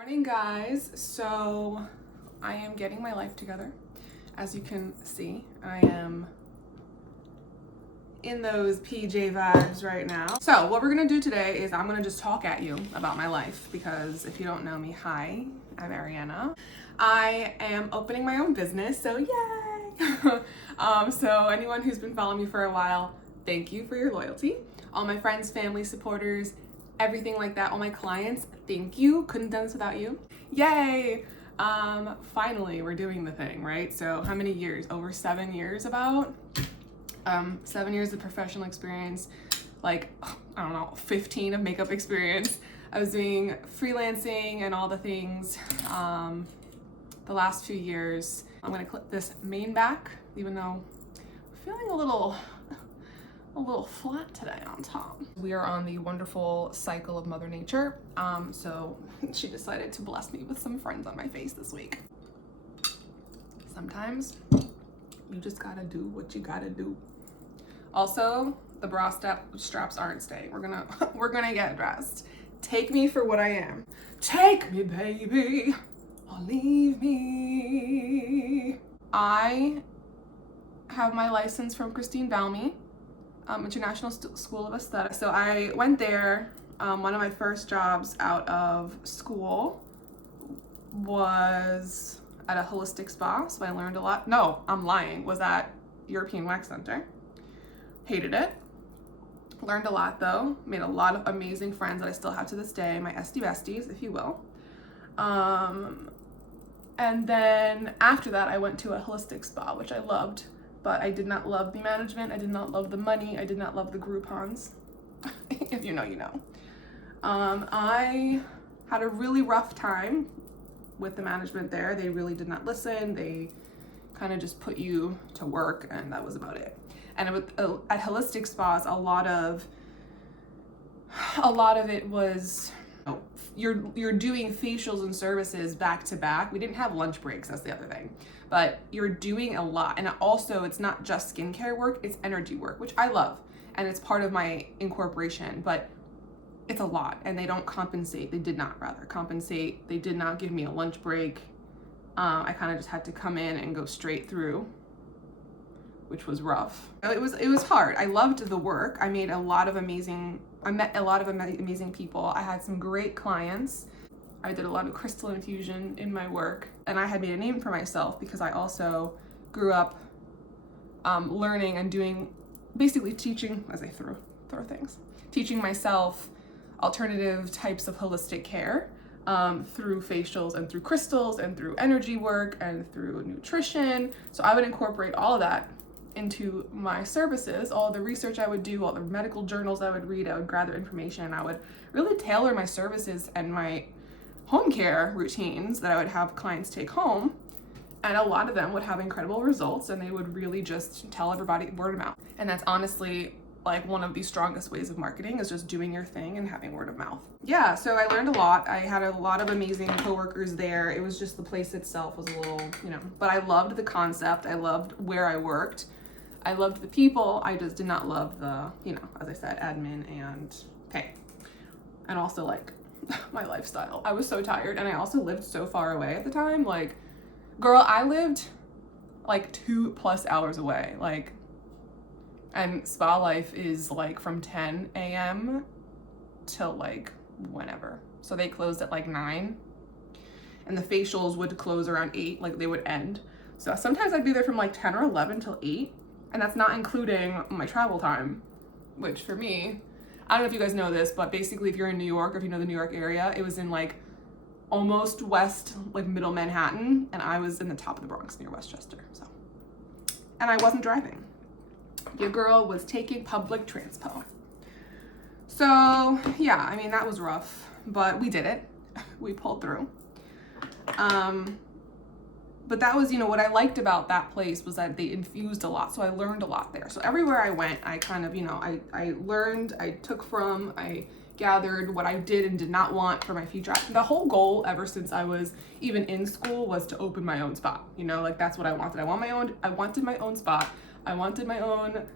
Morning, guys. So I am getting my life together. As you can see, I am in those PJ vibes right now. So what we're gonna do today is I'm gonna just talk at you about my life, because if you don't know me, hi, I'm Ariana. I am opening my own business, so yay! So anyone who's been following me for a while, thank you for your loyalty. All my friends, family, supporters, everything like that, all my clients, thank you. Couldn't have done this without you. Yay! Finally, we're doing the thing, right? So how many years? Over 7 years about? 7 years of professional experience, like, I don't know, 15 of makeup experience. I was doing freelancing and all the things the last few years. I'm gonna clip this mane back, even though I'm feeling a little flat today on top. We are on the wonderful cycle of Mother Nature. So she decided to bless me with some friends on my face this week. Sometimes you just gotta do what you gotta do. Also, the bra straps aren't staying. We're gonna get dressed. Take me for what I am. Take me, baby, or leave me. I have my license from Christine Valmy, International School of Aesthetics. So I went there. One of my first jobs out of school was at a holistic spa, so I learned a lot. No, I'm lying. Was at European Wax Center. Hated it. Learned a lot though. Made a lot of amazing friends that I still have to this day, my SD besties, if you will. And then after that, I went to a holistic spa, which I loved, but I did not love the management. I did not love the money. I did not love the Groupons. If you know, you know. I had a really rough time with the management there. They really did not listen. They kind of just put you to work, and that was about it. And at holistic spas, a lot of it was, you're doing facials and services back to back. We didn't have lunch breaks, that's the other thing. But you're doing a lot. And also, it's not just skincare work, it's energy work, which I love. And it's part of my incorporation, but it's a lot. And they don't compensate. They did not rather compensate. They did not give me a lunch break. I kind of just had to come in and go straight through, which was rough. It was hard. I loved the work. I met a lot of amazing people. I had some great clients. I did a lot of crystal infusion in my work, and I had made a name for myself because I also grew up learning and doing, basically teaching, as I throw things, teaching myself alternative types of holistic care through facials and through crystals and through energy work and through nutrition. So I would incorporate all of that into my services, all the research I would do, all the medical journals I would read, I would gather information, and I would really tailor my services and my home care routines that I would have clients take home. And a lot of them would have incredible results, and they would really just tell everybody word of mouth. And that's honestly like one of the strongest ways of marketing, is just doing your thing and having word of mouth. Yeah, so I learned a lot. I had a lot of amazing coworkers there. It was just the place itself was a little, but I loved the concept. I loved where I worked. I loved the people. I just did not love the, as I said, admin and pay. And also like my lifestyle. I was so tired, and I also lived so far away at the time. Like, girl, I lived like 2+ hours away. Like, and spa life is like from 10 a.m. till like whenever. So they closed at like 9, and the facials would close around 8, like they would end. So sometimes I'd be there from like 10 or 11 till 8. And that's not including my travel time, which for me, I don't know if you guys know this, but basically if you're in New York, or if you know the New York area, it was in like almost west, like middle Manhattan, and I was in the top of the Bronx near Westchester, so. And I wasn't driving. Your girl was taking public transpo. So yeah, I mean, that was rough, but we did it. We pulled through. But that was, what I liked about that place was that they infused a lot. So I learned a lot there. So everywhere I went, I kind of, I learned, I took from, I gathered what I did and did not want for my future. The whole goal ever since I was even in school was to open my own spot. Like that's what I wanted. I wanted my own spot. I wanted my own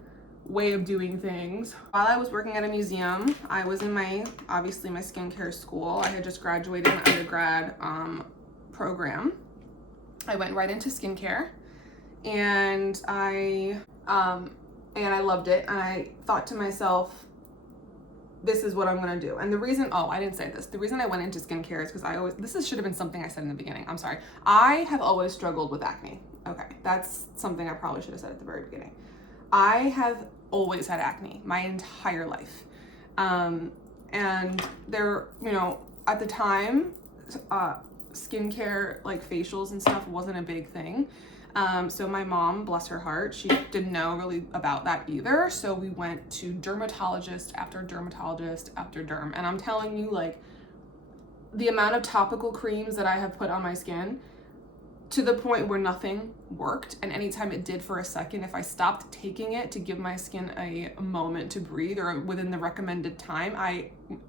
way of doing things. While I was working at a museum, I was in obviously my skincare school. I had just graduated my undergrad program. I went right into skincare, and I loved it. And I thought to myself, this is what I'm gonna do. And the reason, I didn't say this. The reason I went into skincare is because should have been something I said in the beginning. I'm sorry. I have always struggled with acne. Okay, that's something I probably should have said at the very beginning. I have always had acne my entire life. And there, at the time, skincare, like facials and stuff, wasn't a big thing. So my mom, bless her heart, she didn't know really about that either. So we went to dermatologist after dermatologist after derm. And I'm telling you, like, the amount of topical creams that I have put on my skin, to the point where nothing worked. And anytime it did for a second, if I stopped taking it to give my skin a moment to breathe, or within the recommended time,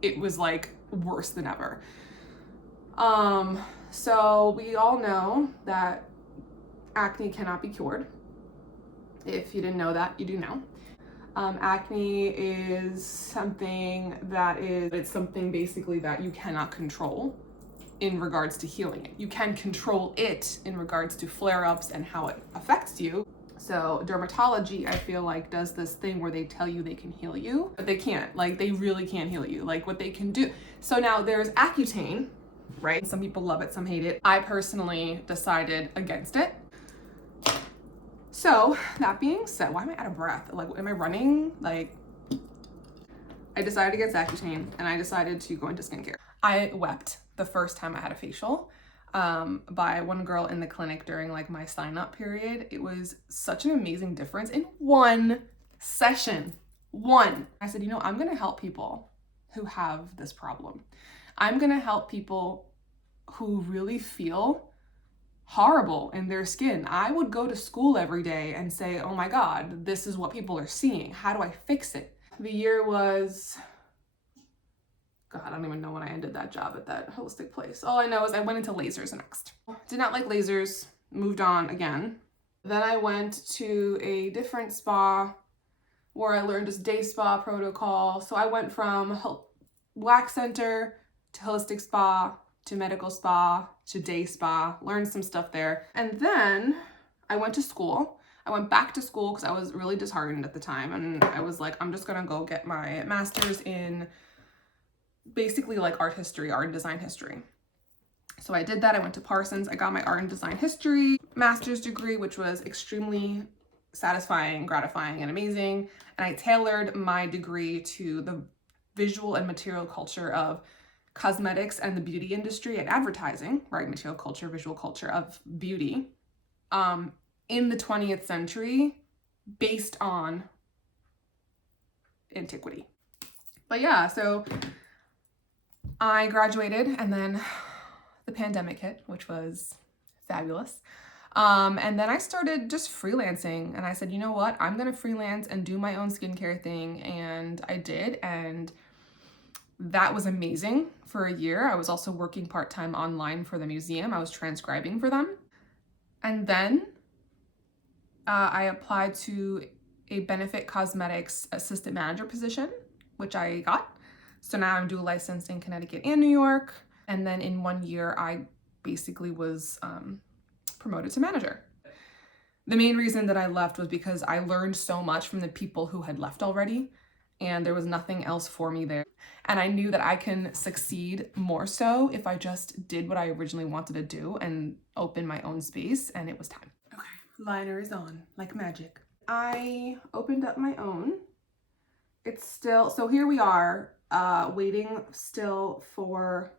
it was like worse than ever. So we all know that acne cannot be cured. If you didn't know that, you do now. Acne is something it's something basically that you cannot control in regards to healing it. You can control it in regards to flare-ups and how it affects you. So dermatology, I feel like, does this thing where they tell you they can heal you, but they can't. Like, they really can't heal you. Like, what they can do. So now there's Accutane, right? Some people love it, some hate it. I personally decided against it. So that being said, why am I out of breath? Like, am I running? Like, I decided against Accutane, and I decided to go into skincare. I wept the first time I had a facial by one girl in the clinic during like my sign up period. It was such an amazing difference in one session. I said, I'm gonna help people who have this problem. I'm gonna help people who really feel horrible in their skin. I would go to school every day and say, oh my God, this is what people are seeing. How do I fix it? The year was, God, I don't even know when I ended that job at that holistic place. All I know is I went into lasers next. Did not like lasers, moved on again. Then I went to a different spa where I learned this day spa protocol. So I went from wax center to holistic spa to medical spa to day spa, learned some stuff there. And then I went to school. I went back to school because I was really disheartened at the time. And I was like, I'm just gonna go get my master's in basically like art and design history. So I did that. I went to Parsons. I got my art and design history master's degree, which was extremely satisfying, gratifying, and amazing. And I tailored my degree to the visual and material culture of cosmetics and the beauty industry and advertising, right? Material culture, visual culture of beauty in the 20th century based on antiquity. But yeah, so I graduated, and then the pandemic hit, which was fabulous. And then I started just freelancing, and I said, you know what? I'm gonna freelance and do my own skincare thing. And I did, and that was amazing for a year. I was also working part-time online for the museum. I was transcribing for them. And then I applied to a benefit cosmetics assistant manager position, which I got. So now I'm dual licensed in Connecticut and New York. And then in 1 year, I basically was promoted to manager. The main reason that I left was because I learned so much from the people who had left already, and there was nothing else for me there. And I knew that I can succeed more so if I just did what I originally wanted to do and open my own space, and it was time. Okay, liner is on like magic. I opened up my own. It's still, so here we are, waiting still for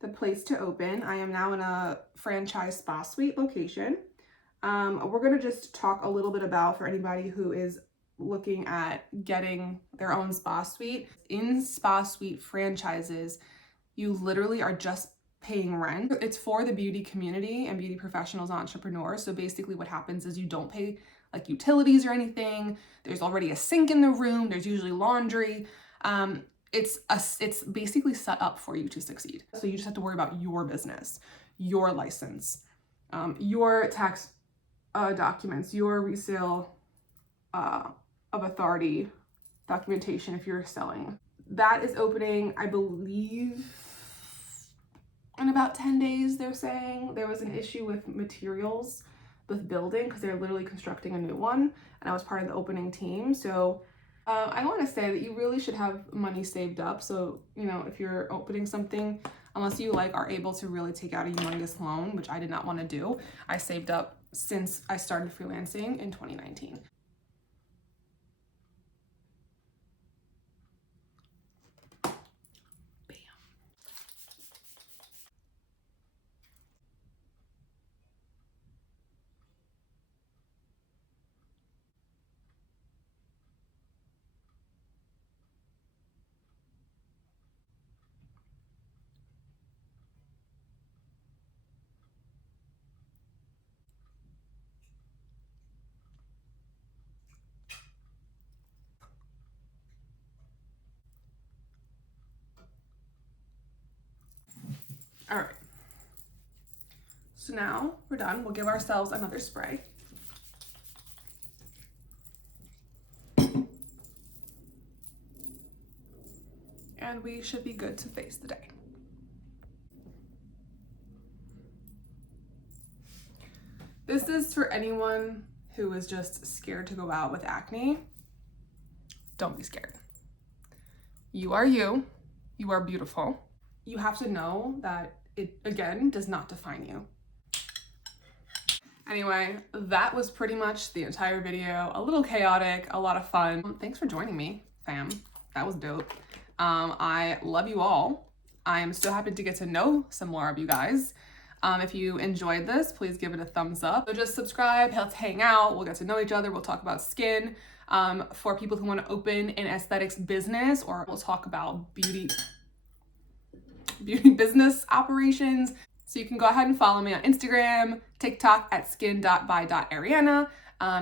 the place to open. I am now in a franchise spa suite location. We're gonna just talk a little bit about, for anybody who is looking at getting their own spa suite. In spa suite franchises, you literally are just paying rent. It's for the beauty community and beauty professionals, entrepreneurs. So basically what happens is you don't pay like utilities or anything. There's already a sink in the room. There's usually laundry. It's basically set up for you to succeed. So you just have to worry about your business, your license, your tax documents, your resale of authority documentation if you're selling. That is opening, I believe, in about 10 days, they're saying. There was an issue with materials with building because they're literally constructing a new one, and I was part of the opening team. So I want to say that you really should have money saved up. So, you know, if you're opening something, unless you like are able to really take out a humongous loan, which I did not want to do, I saved up since I started freelancing in 2019. All right. So now we're done. We'll give ourselves another spray. And we should be good to face the day. This is for anyone who is just scared to go out with acne. Don't be scared. You are you. You are beautiful. You have to know that it, again, does not define you. Anyway, that was pretty much the entire video. A little chaotic, a lot of fun. Thanks for joining me, fam. That was dope. I love you all. I am so happy to get to know some more of you guys. If you enjoyed this, please give it a thumbs up. So just subscribe, let's hang out, we'll get to know each other, we'll talk about skin. For people who want to open an aesthetics business, or we'll talk about beauty business operations. So you can go ahead and follow me on Instagram, TikTok at skin.by.ariana.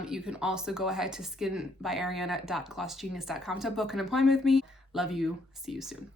You can also go ahead to skinbyariana.glossgenius.com to book an appointment with me. Love you. See you soon.